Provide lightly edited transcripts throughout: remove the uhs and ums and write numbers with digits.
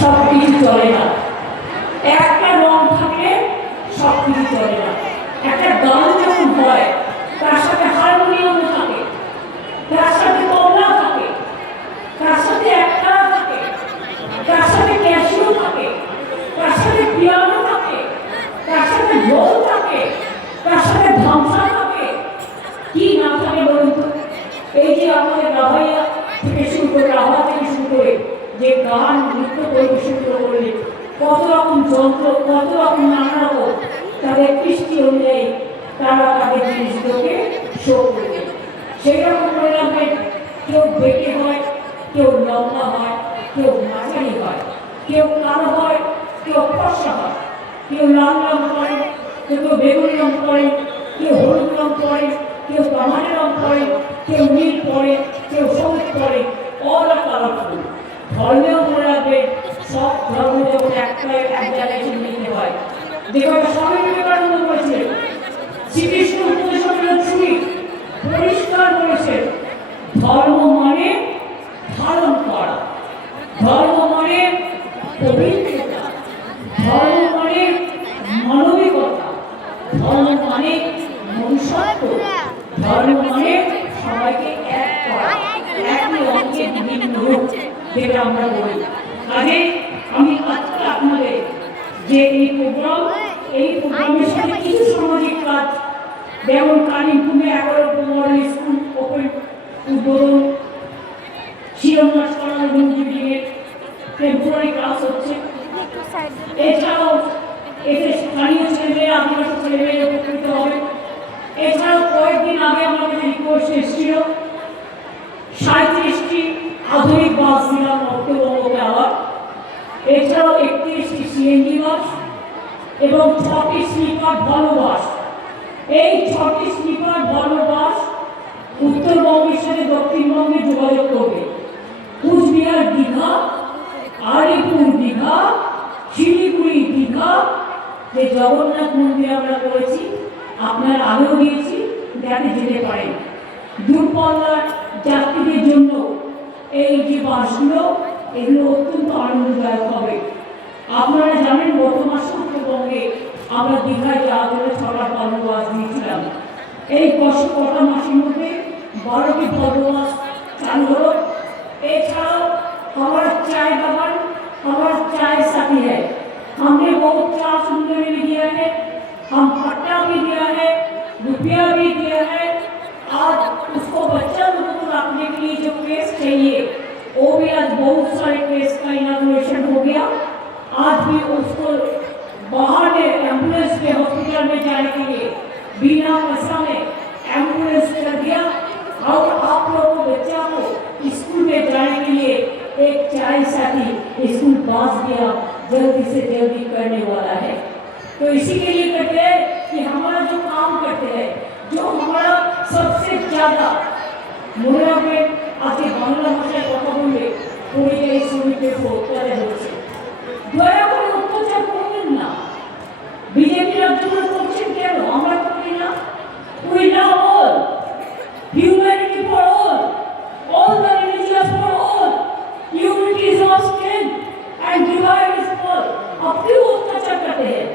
সব কিছু চলে না। একটা রং থাকলে সব কিছু চলে না। একটা গান যখন হয় তার সাথে হারমোনিয়ামও থাকে, তার সাথে তবলা থাকে, তার সাথে একতারা থাকে, তার সাথে ক্যাসিও থাকে, তার সাথে পিয়ানো থাকে, তার সাথে ঢোল থাকে, তার সাথে ধামসা থাকে। কি না থাকে বলুন তো? এই যে আমাদের রাভাইয়া থেকে শুরু করে, রাভা থেকে শুরু করে যে গান নৃত্য পরিবেশন করলে কত রকম যন্ত্র, কত রকম নানা রকম তাদের কৃষ্টি অনুযায়ী তারা তাদের জিনিসগুলোকে শো করবে। সেই রকম পরিণামে কেউ বেটে হয়, কেউ লম্বা হয়, কেউ মাঝারি হয়, কেউ কালো হয়, কেউ ফর্সা হয়, কেউ লাল রং করে, কেউ বেগুনি রং করে, কেউ হলুদ রং করে, কেউ কামানের রং করে, কেউ নীল পরে, কেউ সবুজ পরে, অল আর কালারফুল। ধর্মেও মনে রাখবে সব ধর্ম যখন একটা এক জায়গায় নিতে হয়। দেখো স্বামী বিবেকানন্দ বলেছেন, শ্রীকৃষ্ণ উপদেশের ছুরি পরিষ্কার বলেছেন, ধর্ম মানে ধারণ করা, ধর্ম মানে পবিত্রতা, ধর্ম মানে মানবিকতা, ধর্ম মানে মনুষ্যত্ব, ধর্ম মানে সবাইকে এক করা, একই অঙ্গের বিভিন্ন রূপ, যেটা আমরা বলি। কাজে আমি আজকে আপনাদের যে এই প্রোগ্রামের সাথে কিছু সামাজিক কাজ, যেমন কালিম্পংয়ে 11 মডেল স্কুল উদ্বোধন, শিরোনাশ করার বিল্ডিংয়ের টেম্পোরারি ক্লাস হচ্ছে, এছাড়াও এতে স্থানীয় ছেলেমেয়েরা, আদিবাসী ছেলেমেয়েরা উপকৃত হবে। এছাড়াও কয়েকদিন আগে আমাদের রিকোয়েস্ট এসেছিল 37টি আধুনিক বাস দিলাম উত্তরবঙ্গকে আবার, এছাড়াও 31টি সিএনজি বাস এবং 6টি স্লিপার ভলভো বাস। এই 6টি স্লিপার ভলভো বাস উত্তরবঙ্গের সাথে দক্ষিণবঙ্গে যোগাযোগ করবে। কুচবিহার দীঘা, আলিপুর দীঘা, শিলিগুড়ি দীঘা, যে জগন্নাথ মন্দির আমরা করেছি, আপনারা আগেও দিয়েছি, যাতে যেতে পারেন। দূরপাল্লার যাত্রীদের জন্য এই যে বাসগুলো, এগুলো অত্যন্ত আনন্দদায়ক হবে। আপনারা জানেন গত মাসে উত্তরবঙ্গে আমরা দীঘায় যাওয়ার জন্য 6টা ভলভো বাস দিয়েছিলাম। এই কটা মাসের মধ্যে 12টি ভলভো বাস চালু হলো। এছাড়াও हमारा चाय बागान, हमारा चाय साथी है, हमने बहुत चाय सुनने में भी दिया है, हम पट्टा भी दिया है, रुपया भी दिया है। आज उसको बच्चा लोगों को रखने के लिए जो प्लेस चाहिए, वो भी आज बहुत सारे प्लेस का इनॉग्रेशन हो गया। आज भी उसको बाहर में एम्बुलेंस के हॉस्पिटल में जाने के लिए बिना पैसा में एम्बुलेंस कर दिया। और आप लोगों को बच्चा को स्कूल में जाने के लिए एक चाय साथी स्कूल बस दिया, जल्दी से जल्दी करने वाला है। तो इसी के लिए कहते हैं कि हमारा जो काम करते हैं, जो हमारा सबसे ज्यादा मोहल्ला में आके बांग्ला भाषा কথা বললে পরিযায়ী শ্রমিকদের অত্যাচার হচ্ছে, দয়া করে অত্যাচার করবেন না। বিজেপি রাজ্যগুলো করছেন কেন? আমরা করি না। We love all, humanity for all the religions for all, unity is our strength and divide is all। अब क्यों अत्याचार करते हैं?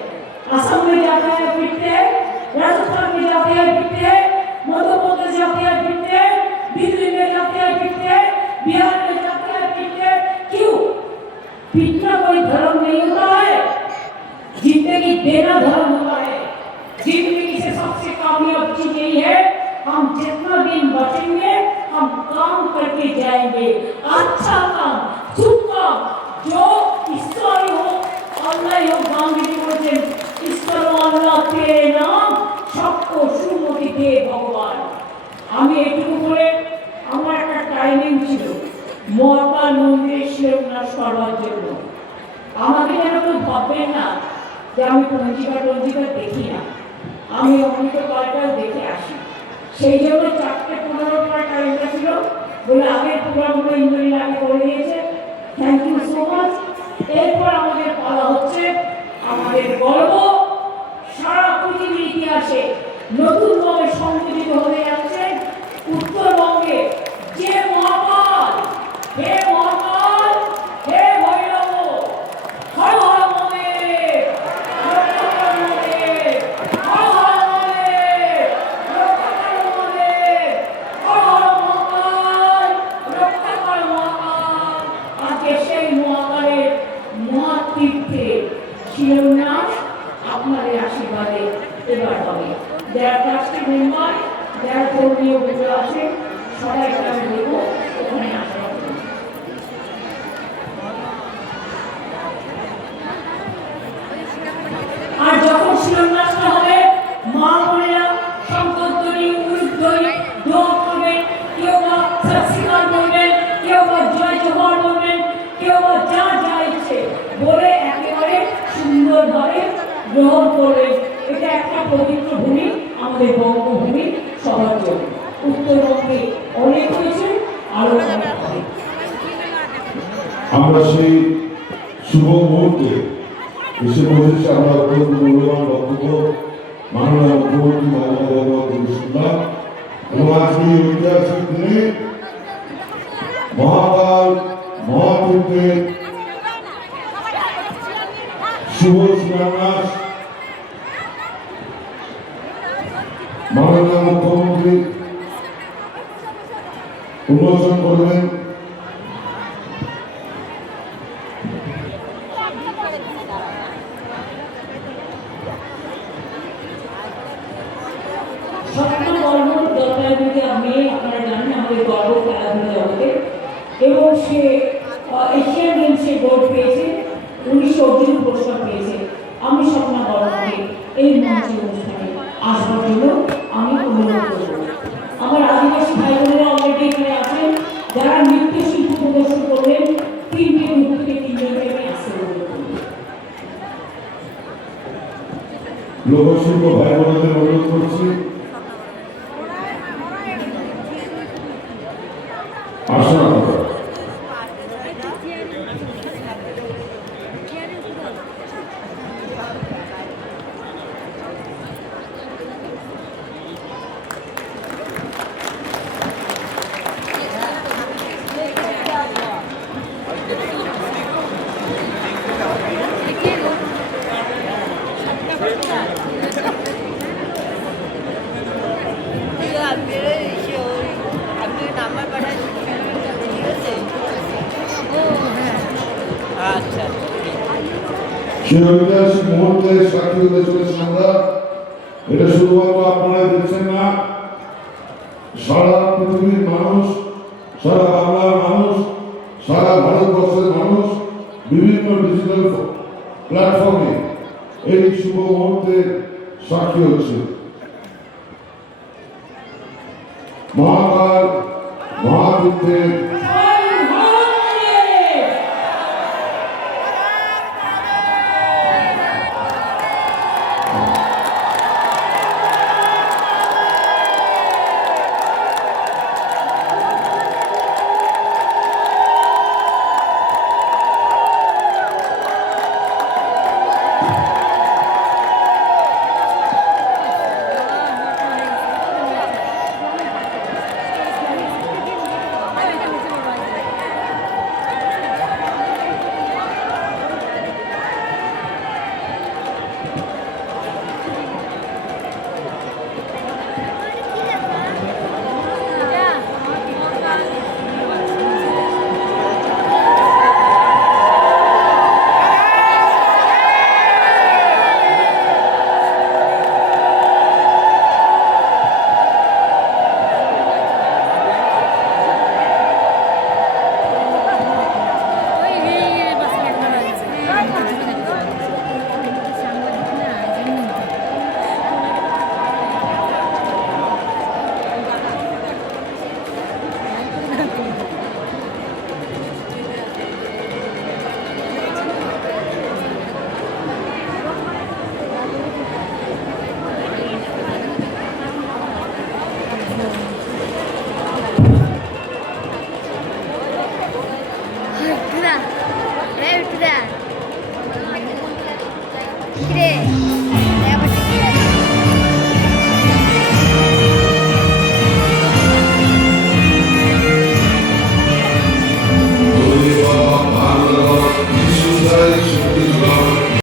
असम में जाते हैं पिटते हैं, राजस्थान में जाते हैं पिटते हैं, मध्य प्रदेश जाते हैं पिटते हैं, दिल्ली में जाते हैं पिटते हैं, बिहार में जाते हैं पिटते हैं। क्यों? पिटना कोई धर्म नहीं होता है, जिंदगी देना धर्म होता है। जिंदगी से सबसे कामयाब चीज यही है, हम जितना दिन बचेंगे हम काम करके जाएंगे, अच्छा काम, शुभ काम, जो ईश्वरी हो, अल्लाह हो। गांधी जी बोलते ईश्वर अल्लाह तेरे नाम सबको सुमति दे भगवान। আমি এটুকু করে আমার একটা টাইমিং ছিল মহাকাল মন্দিরে শিরোনাশ করবার জন্য। আমাকে যেন কেউ ভাববেন না যে আমি পঞ্জিকা দেখি না, আমি অনেক কয়টাও দেখে আসি। সেই জন্য 4:15 টাইমটা ছিল বলে আগের প্রোগ্রামগুলো ইন্দ্রিলা আগে করে দিয়েছে। Thank you so much. এরপর আমাদের বলা হচ্ছে আমাদের গর্ব সারা পৃথিবীর ইতিহাসে নতুনভাবে সংযোজিত হতে যাচ্ছে উত্তরবঙ্গে যে মহাকাল, হে মহাকাল, হে ভৈরব, তীর্থে শিরোন্যাস আপনাদের আশীর্বাদে এবার হবে। যারা ট্রাস্টি মেম্বার, যারা ধর্মীয় গুরু আছে, সবাইকে আমি বলবো ওখানে আসা হবে। আর যখন শিরোন্যাসটা হবে, মা বোনেরা শঙ্করধ্বনি, উলুধ্বনি, দোয়া করবেন, কেউ বা সৎসিকার করবেন, কেউ বা জয় জোহর করবেন, কেউ বা যা যা ইচ্ছে বলে একেবারে সুন্দরভাবে গ্রহণ করবেন। এটা একটা পবিত্র ভূমি, আমাদের বঙ্গভূমি সবার জন্য। উত্তরবঙ্গে অনেক হয়েছে, আরো অনেক হবে। আমরা সেই শুভ মুহূর্তে এসে পৌঁছেছি। আমরা অত্যন্ত মূল্যবান বক্তব্য মাননীয় মুখ্যমন্ত্রী মমতা বন্দ্যোপাধ্যায় শুনলাম এবং আজকে এই ঐতিহাসিক দিনে মহাকাল মহাতীর্থের শুভ শিলান্যাস মাননীয় মুখ্যমন্ত্রী উন্মোচন করবেন। আপনারা জানেন আমাদের গর্ব খেলাধুলা জগতে, এবং সে এশিয়ান গেমসে গোল্ড পেয়েছে, 19 অর্জুন পুরস্কার পেয়েছে। আমি স্বপ্না বর্মনকে এই মঞ্চে অনুষ্ঠানে আসবার জন্য আমি অনুরোধ করব। আমার আদিবাসী ভাই বোনেরা অলরেডি এখানে আছেন, যারা নৃত্যশিল্প প্রদর্শন করবেন, 3টে গ্রুপ থেকে 3 জনকে আমি আসতে অনুরোধ করব। লোকশিল্প ভাই বোনদের অনুরোধ করছি আসনা করা। সেই ঐতিহাসিক মুহূর্তে সাক্ষী হতে চলেছি আমরা। এটা শুধুমাত্র আপনারা দেখছেন না, সারা পৃথিবীর মানুষ, সারা বাংলার মানুষ, সারা ভারতবর্ষের মানুষ বিভিন্ন ডিজিটাল প্ল্যাটফর্মে এই শুভ মুহূর্তে সাক্ষী হচ্ছে। মহাকাল মহাতীর্থের